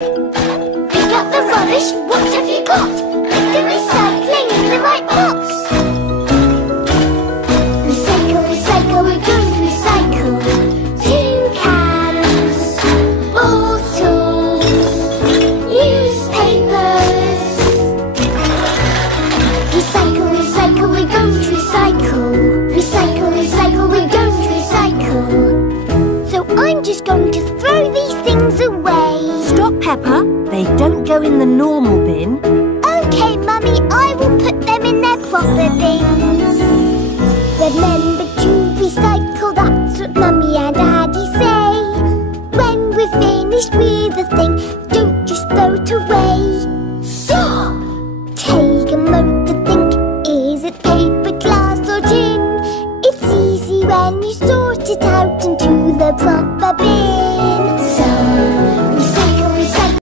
Pick up the rubbish, what have you got? Put the recycling in the right box. Recycle, recycle, we're going to recycle. Tin cans, bottles, newspapers. Recycle, recycle, we're going to recycle. Recycle, recycle, we're going to recycle. So I'm just going to throw these things away. Stop, Peppa. They don't go in the normal bin. OK, Mummy, I will put them in their proper bins. Remember to recycle, that's what Mummy and Daddy say. When we're finished with a thing,